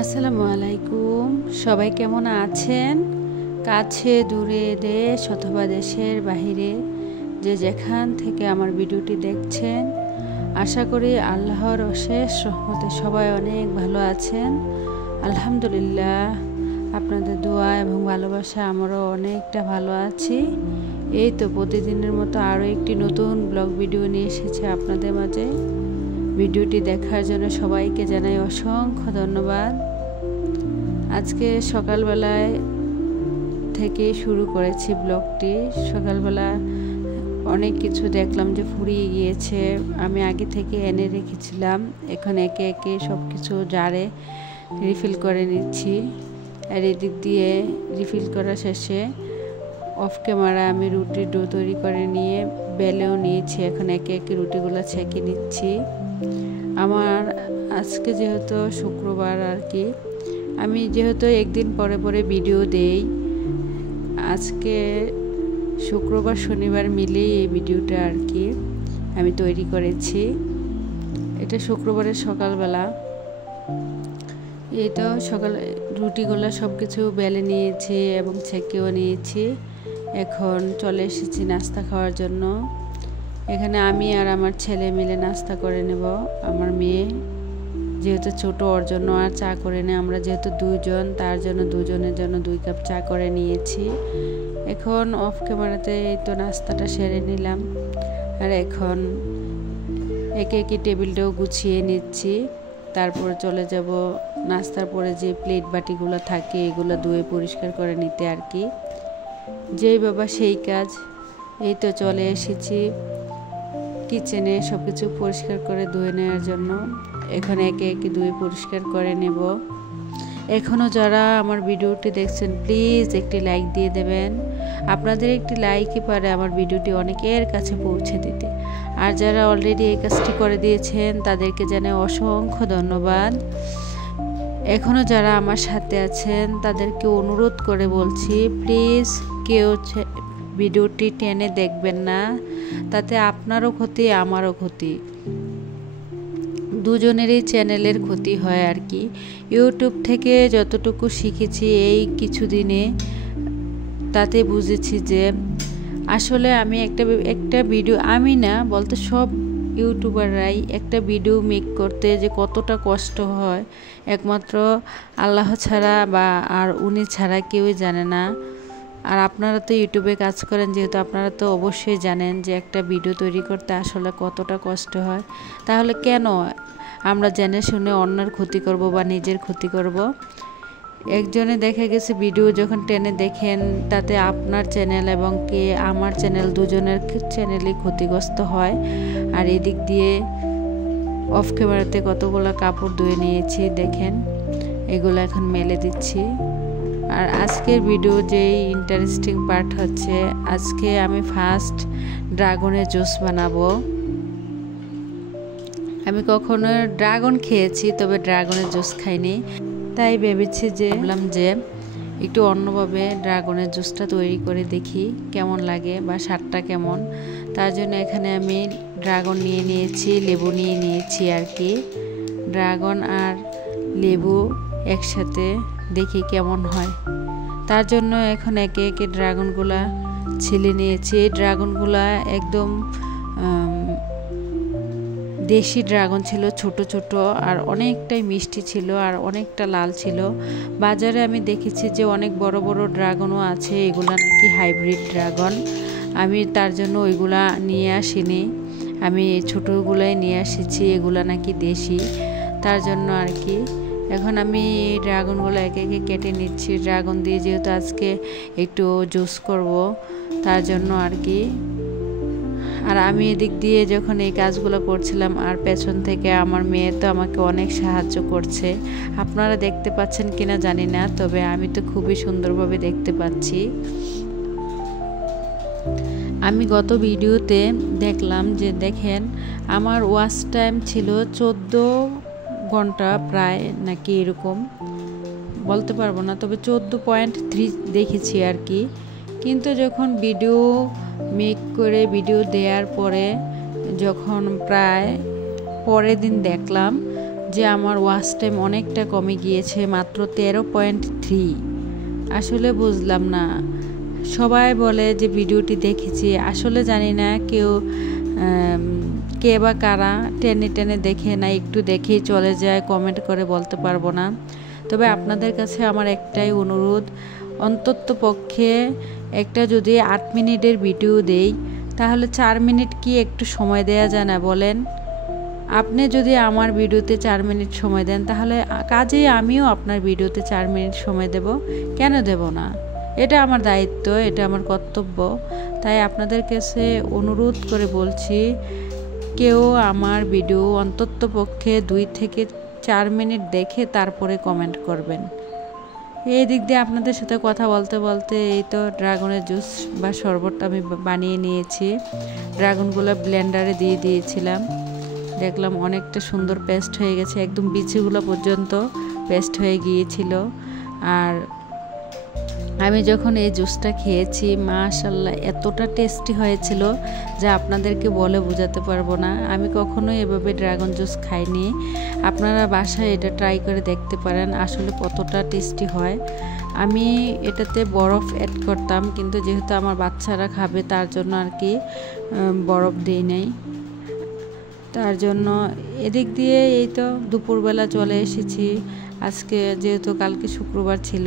আসসালামু আলাইকুম। সবাই কেমন আছেন? কাছে দূরে দেশ অথবা দেশের বাহিরে যে যেখান থেকে আমার ভিডিওটি দেখছেন, আশা করি আল্লাহর অশেষ রহমতে সবাই অনেক ভালো আছেন। আলহামদুলিল্লাহ, আপনাদের দোয়া এবং ভালোবাসা আমরাও অনেকটা ভালো আছি। এই তো প্রতিদিনের মতো আরও একটি নতুন ব্লগ ভিডিও নিয়ে এসেছে আপনাদের মাঝে। ভিডিওটি দেখার জন্য সবাইকে জানাই অসংখ্য ধন্যবাদ। আজকে সকালবেলায় থেকে শুরু করেছি ব্লগটি। সকালবেলা অনেক কিছু দেখলাম যে ফুরিয়ে গিয়েছে, আমি আগে থেকে এনে রেখেছিলাম। এখন একে একে সব কিছু জারে রিফিল করে নিচ্ছি। আর এদিক দিয়ে রিফিল করা শেষে অফ ক্যামেরা আমি রুটির ডো তৈরি করে নিয়ে বেলেও নিয়েছি। এখন একে একে রুটিগুলো ছেঁকে নিচ্ছি। আমার আজকে যেহেতু শুক্রবার আর কি, আমি যেহেতু একদিন পরে পরে ভিডিও দেই, আজকে শুক্রবার শনিবার মিলেই এই ভিডিওটা আর কি আমি তৈরি করেছি। এটা শুক্রবারের সকালবেলা। এই তো সকালে রুটিগুলো সব কিছু বেলে নিয়েছি এবং ছেঁকেও নিয়েছি। এখন চলে এসেছি নাস্তা খাওয়ার জন্য। এখানে আমি আর আমার ছেলে মিলে নাস্তা করে নেব। আমার মেয়ে যেহেতু ছোট, ওর জন্য আর চা করে নেই। আমরা যেহেতু দুজন, তার জন্য দুজনের জন্য 2 কাপ চা করে নিয়েছি। এখন অফ ক্যামেরাতে এই তো নাস্তাটা সেরে নিলাম। আর এখন একে একে টেবিলটাও গুছিয়ে নিচ্ছি। তারপর চলে যাব নাস্তার পরে যে প্লেট বাটিগুলো থাকে এগুলো ধুয়ে পরিষ্কার করে নিতে আর কি। যেই বাবা সেই কাজ। এই তো চলে এসেছি কিচেনে সব কিছু পরিষ্কার করে ধুয়ে নেওয়ার জন্য। এখন একে একে ধুয়ে পরিষ্কার করে নেব। এখনও যারা আমার ভিডিওটি দেখছেন, প্লিজ একটি লাইক দিয়ে দেবেন। আপনাদের একটি লাইকই পারে আমার ভিডিওটি অনেকের কাছে পৌঁছে দিতে। আর যারা অলরেডি এই কাজটি করে দিয়েছেন তাদেরকে জানাই অসংখ্য ধন্যবাদ। এখনও যারা আমার সাথে আছেন তাদেরকে অনুরোধ করে বলছি, প্লিজ কেউ ভিডিওটি টেনে দেখবেন না, তাতে আপনারও ক্ষতি আমারও ক্ষতি, দুজনেরই চ্যানেলের ক্ষতি হয় আর কি। ইউটিউব থেকে যতটুকু শিখেছি এই কিছুদিনে, তাতে বুঝেছি যে আসলে আমি একটা ভিডিও, আমি না বলতে সব ইউটিউবাররাই একটা ভিডিও মেক করতে যে কতটা কষ্ট হয় একমাত্র আল্লাহ ছাড়া বা আর উনি ছাড়া কেউই জানে না। আর আপনারা তো ইউটিউবে কাজ করেন, যেহেতু আপনারা তো অবশ্যই জানেন যে একটা ভিডিও তৈরি করতে আসলে কতটা কষ্ট হয়। তাহলে কেন আমরা জেনে শুনে অন্যের ক্ষতি করব বা নিজের ক্ষতি করব? একজনে দেখা গেছে ভিডিও যখন টেনে দেখেন, তাতে আপনার চ্যানেল এবং কি আমার চ্যানেল দুজনের চ্যানেলই ক্ষতিগ্রস্ত হয়। আর এদিক দিয়ে অফ ক্যামেরাতে কতগুলো কাপড় ধুয়ে নিয়েছি দেখেন, এগুলো এখন মেলে দিচ্ছি। আর আজকের ভিডিও যেই ইন্টারেস্টিং পার্ট হচ্ছে, আজকে আমি ফার্স্ট ড্রাগনের জুস বানাবো। আমি কখনো ড্রাগন খেয়েছি, তবে ড্রাগনের জুস খাইনি। তাই ভেবেছি যে একটু অন্যভাবে ড্রাগনের জুসটা তৈরি করে দেখি কেমন লাগে বা স্বাদটা কেমন। তার জন্য এখানে আমি ড্রাগন নিয়ে নিয়েছি, লেবু নিয়ে নিয়েছি আর কি। ড্রাগন আর লেবু একসাথে দেখি কেমন হয়। তার জন্য এখন একে একে ড্রাগনগুলা ছিলে নিয়েছি। এই ড্রাগনগুলা একদম দেশি ড্রাগন ছিল, ছোট ছোট, আর অনেকটাই মিষ্টি ছিল আর অনেকটা লাল ছিল। বাজারে আমি দেখেছি যে অনেক বড় বড় ড্রাগনও আছে, এগুলা নাকি হাইব্রিড ড্রাগন। আমি তার জন্য ওইগুলা নিয়ে আসিনি, আমি এই ছোটোগুলাই নিয়ে এসেছি, এগুলা নাকি দেশি। তার জন্য আর কি এখন আমি এই ড্রাগনগুলো একে একে কেটে নিচ্ছি। ড্রাগন দিয়ে যেহেতু আজকে একটু জুস করব, তার জন্য আর কি। আর আমি এদিক দিয়ে যখন এই কাজগুলো করছিলাম, আর পেছন থেকে আমার মেয়ে তো আমাকে অনেক সাহায্য করছে। আপনারা দেখতে পাচ্ছেন কিনা জানি না, তবে আমি তো খুবই সুন্দরভাবে দেখতে পাচ্ছি। আমি গত ভিডিওতে দেখলাম যে দেখেন আমার ওয়াচ টাইম ছিল 14 ঘন্টা প্রায়, নাকি এরকম বলতে পারবো না, তবে 14.3 দেখেছি আর কি। কিন্তু যখন ভিডিও মেক করে ভিডিও দেওয়ার পরে যখন প্রায় পরের দিন দেখলাম যে আমার ওয়াচ টাইম অনেকটা কমে গিয়েছে, মাত্র 13.3। আসলে বুঝলাম না, সবাই বলে যে ভিডিওটি দেখেছি, আসলে জানি না কেউ কে বা কারা টেনে টেনে দেখে না, একটু দেখেই চলে যায়, কমেন্ট করে বলতে পারবো না। তবে আপনাদের কাছে আমার একটাই অনুরোধ, অন্তত পক্ষে একটা যদি 8 মিনিটের ভিডিও দেই, তাহলে 4 মিনিট কি একটু সময় দেয়া যায় না বলেন? আপনি যদি আমার ভিডিওতে 4 মিনিট সময় দেন, তাহলে কাজেই আমিও আপনার ভিডিওতে 4 মিনিট সময় দেব, কেন দেব না? এটা আমার দায়িত্ব, এটা আমার কর্তব্য। তাই আপনাদের কাছে অনুরোধ করে বলছি, কেউ আমার ভিডিও অন্তত পক্ষে 2 থেকে 4 মিনিট দেখে তারপরে কমেন্ট করবেন। এই দিক দিয়ে আপনাদের সাথে কথা বলতে বলতে এই তো ড্রাগনের জুস বা শরবত আমি বানিয়ে নিয়েছি। ড্রাগনগুলো ব্লেন্ডারে দিয়ে দিয়েছিলাম, দেখলাম অনেকটা সুন্দর পেস্ট হয়ে গেছে, একদম বিচিগুলো পর্যন্ত পেস্ট হয়ে গিয়েছিল। আর আমি যখন এই জুসটা খেয়েছি, মাশাআল্লাহ এতটা টেস্টি হয়েছিল যা আপনাদেরকে বলে বোঝাতে পারবো না। আমি কখনোই এভাবে ড্রাগন জুস খাইনি, আপনারা বাসায় এটা ট্রাই করে দেখতে পারেন আসলে কতটা টেস্টি হয়। আমি এটাতে বরফ অ্যাড করতাম, কিন্তু যেহেতু আমার বাচ্চারা খাবে তার জন্য আর কি বরফ দিই নাই। তার জন্য এদিক দিয়ে এই তো দুপুরবেলা চলে এসেছি। আজকে যেহেতু কালকে শুক্রবার ছিল,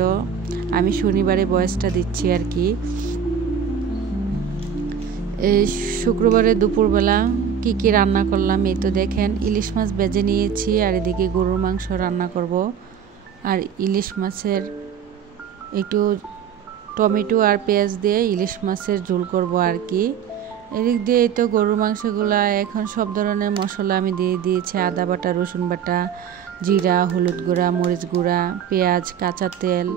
আমি শনিবারে ভয়েসটা দিচ্ছি আর কি। এই শুক্রবারে দুপুরবেলা কি কি রান্না করলাম এই তো দেখেন, ইলিশ মাছ ভেজে নিয়েছি, আর এদিকে গরুর মাংস রান্না করব। আর ইলিশ মাছের একটু টমেটো আর পেঁয়াজ দিয়ে ইলিশ মাছের ঝোল করব আর কি। এদিক দিয়ে এই তো গরুর মাংসগুলা এখন সব ধরনের মশলা আমি দিয়ে দিয়েছি, আদা বাটা, রসুন বাটা, জিরা, হলুদ গুঁড়া, মরিচ গুঁড়া, পেঁয়াজ, কাঁচা তেল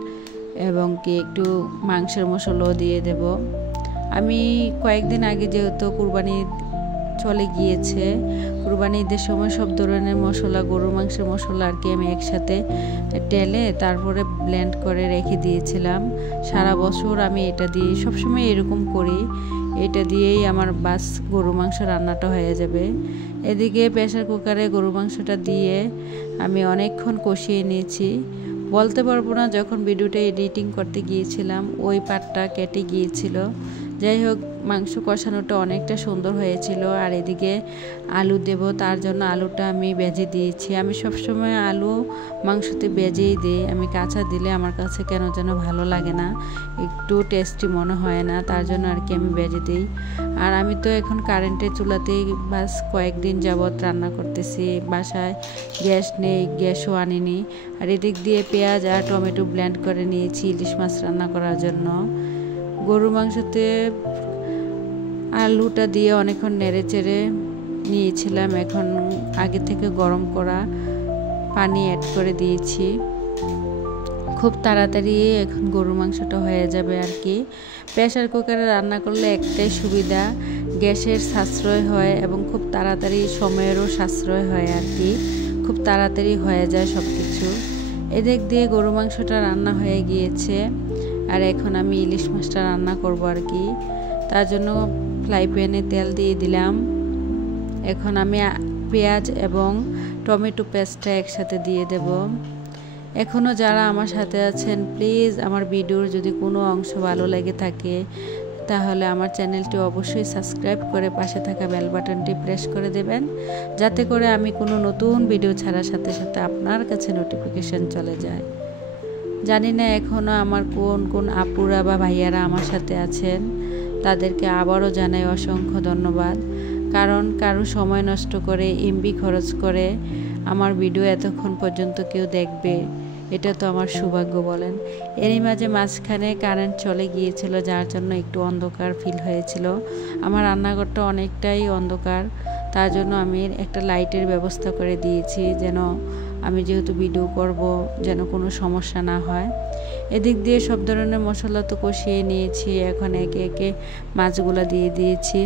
এবং কি একটু মাংসের মশলাও দিয়ে দেব। আমি কয়েকদিন আগে যেহেতু কুরবানি চলে গিয়েছে, কুরবানি ঈদের সময় সব ধরনের মশলা, গরুর মাংসের মশলা আর কি আমি একসাথে টেলে তারপরে ব্লেন্ড করে রেখে দিয়েছিলাম। সারা বছর আমি এটা দিয়ে সবসময় এরকম করি, এটা দিয়েই আমার বাস গরু মাংস রান্নাটা হয়ে যাবে। এদিকে প্রেসার কুকারে গরু মাংসটা দিয়ে আমি অনেকক্ষণ কষিয়ে নিয়েছি। বলতে পারবো না, যখন ভিডিওটা এডিটিং করতে গিয়েছিলাম ওই পার্টটা কেটে গিয়েছিল। যাই হোক, মাংস কষানোটা অনেকটা সুন্দর হয়েছিল। আর এদিকে আলু দেব, তার জন্য আলুটা আমি ভেজে দিয়েছি। আমি সবসময় আলু মাংসতে ভেজেই দিই, আমি কাঁচা দিলে আমার কাছে কেন যেন ভালো লাগে না, একটু টেস্টি মনে হয় না, তার জন্য আর কি আমি ভেজে দিই। আর আমি তো এখন কারেন্টের চুলাতেই বাস কয়েকদিন যাবৎ রান্না করতেছি, বাসায় গ্যাস নেই, গ্যাসও আনিনি। আর এদিক দিয়ে পেঁয়াজ আর টমেটো ব্লেন্ড করে নিয়েছি ইলিশ মাছ রান্না করার জন্য। গরুর মাংসতে আলুটা দিয়ে অনেকক্ষণ নেড়ে চেড়ে নিয়েছিলাম, এখন আগে থেকে গরম করা পানি অ্যাড করে দিয়েছি। খুব তাড়াতাড়ি এখন গরুর মাংসটা হয়ে যাবে আর কি। প্রেসার কুকারে রান্না করলে একটাই সুবিধা, গ্যাসের সাশ্রয় হয় এবং খুব তাড়াতাড়ি সময়েরও সাশ্রয় হয় আর কি, খুব তাড়াতাড়ি হয়ে যায় সব কিছু। এদিক দিয়ে গরুর মাংসটা রান্না হয়ে গিয়েছে, আর এখন আমি ইলিশ মাছটা রান্না করব আর কি। তার জন্য ফ্রাই প্যানে তেল দিয়ে দিলাম। এখন আমি পেঁয়াজ এবং টমেটো পেস্টটা একসাথে দিয়ে দেব। এখনও যারা আমার সাথে আছেন, প্লিজ আমার ভিডিওর যদি কোনো অংশ ভালো লেগে থাকে তাহলে আমার চ্যানেলটি অবশ্যই সাবস্ক্রাইব করে পাশে থাকা বেল বাটনটি প্রেস করে দেবেন, যাতে করে আমি কোনো নতুন ভিডিও ছাড়ার সাথে সাথে আপনার কাছে নোটিফিকেশন চলে যায়। জানি না এখনও আমার কোন কোন আপুরা বা ভাইয়ারা আমার সাথে আছেন, তাদেরকে আবারও জানাই অসংখ্য ধন্যবাদ। কারণ কারো সময় নষ্ট করে এমবি খরচ করে আমার ভিডিও এতক্ষণ পর্যন্ত কেউ দেখবে, এটা তো আমার সৌভাগ্য বলেন। এরই মাঝে মাঝখানে কারেন্ট চলে গিয়েছিল, যার জন্য একটু অন্ধকার ফিল হয়েছিল। আমার রান্নাঘরটা অনেকটাই অন্ধকার, তার জন্য আমি একটা লাইটের ব্যবস্থা করে দিয়েছি, যেন আমি যেহেতু ভিডিও করব যেন কোনো সমস্যা না হয়। এদিক দিয়ে সব ধরনের মশলা তো কষিয়ে নিয়েছি, এখন একে একে মাছগুলো দিয়ে দিয়েছি।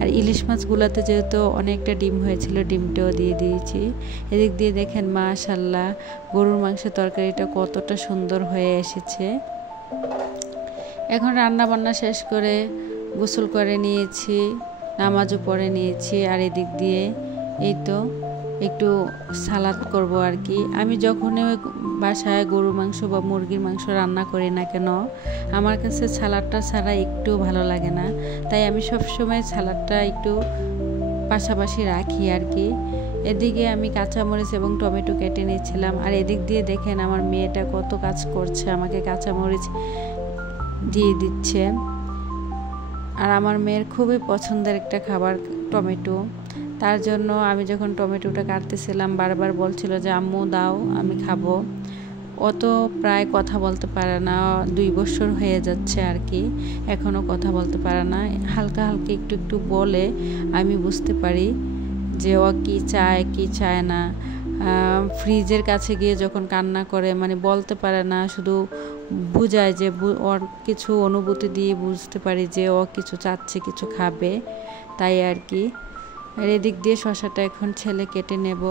আর ইলিশ মাছগুলোতে যেহেতু অনেকটা ডিম হয়েছিল, ডিমটাও দিয়ে দিয়েছি। এদিক দিয়ে দেখেন মাশাআল্লাহ গরুর মাংসের তরকারিটা কতটা সুন্দর হয়ে এসেছে। এখন রান্না বান্না শেষ করে গোসল করে নিয়েছি, নামাজও পড়ে নিয়েছি। আর এদিক দিয়ে এই তো একটু সালাদ করব আর কি। আমি যখনই বাসায় গরুর মাংস বা মুরগির মাংস রান্না করি না কেন, আমার কাছে সালাদটা ছাড়া একটু ভালো লাগে না। তাই আমি সবসময় সালাদটা একটু পাশাপাশি রাখি আর কি। এদিকে আমি কাঁচামরিচ এবং টমেটো কেটে নিচ্ছিলাম, আর এদিক দিয়ে দেখেন আমার মেয়েটা কত কাজ করছে, আমাকে কাঁচামরিচ দিয়ে দিচ্ছে। আর আমার মেয়ের খুবই পছন্দের একটা খাবার টমেটো, তার জন্য আমি যখন টমেটোটা কাটতেছিলাম বারবার বলছিল যে আম্মু দাও, আমি খাবো। ও তো প্রায় কথা বলতে পারে না, 2 বছর হয়ে যাচ্ছে আর কি, এখনও কথা বলতে পারে না। হালকা হালকা একটু একটু বলে আমি বুঝতে পারি যে ও কি চায় কি চায় না। ফ্রিজের কাছে গিয়ে যখন কান্না করে, মানে বলতে পারে না, শুধু বুঝায় যে ওর কিছু অনুভূতি দিয়ে বুঝতে পারি যে ও কিছু চাচ্ছে, কিছু খাবে, তাই আর কি। আর এদিক দিয়ে শসাটা এখন ছেলে কেটে নেব।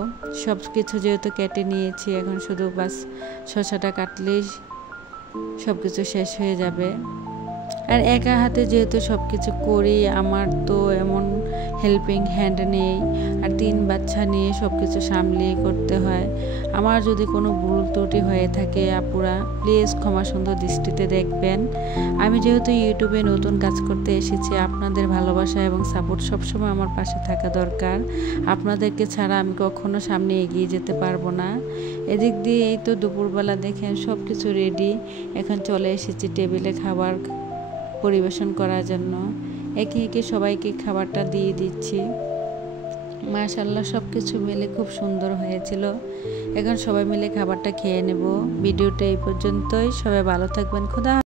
সব কিছু যেহেতু কেটে নিয়েছি, এখন শুধু বাস শসাটা কাটলেই সব কিছু শেষ হয়ে যাবে। আর একা হাতে যেহেতু সব কিছু করি, আমার তো এমন হেল্পিং হ্যান্ড নেই, আর 3 বাচ্চা নিয়ে সব কিছু সামলিয়ে করতে হয়। আমার যদি কোনো ভুল ত্রুটি হয়ে থাকে আপুরা প্লিজ ক্ষমা সুন্দর দৃষ্টিতে দেখবেন। আমি যেহেতু ইউটিউবে নতুন কাজ করতে এসেছি, আপনাদের ভালোবাসা এবং সাপোর্ট সবসময় আমার পাশে থাকা দরকার। আপনাদেরকে ছাড়া আমি কখনো সামনে এগিয়ে যেতে পারবো না। এদিক দিয়ে এই তো দুপুরবেলা দেখেন সব কিছু রেডি, এখন চলে এসেছি টেবিলে খাবার পরিবেশন করার জন্য। একে একে সবাইকে খাবারটা দিয়ে দিচ্ছি। মাশাআল্লাহ সব কিছু মিলে খুব সুন্দর হয়েছিল। এখন সবাই মিলে খাবারটা খেয়ে নেব। ভিডিওটা এই পর্যন্তই, সবাই ভালো থাকবেন। খোদা।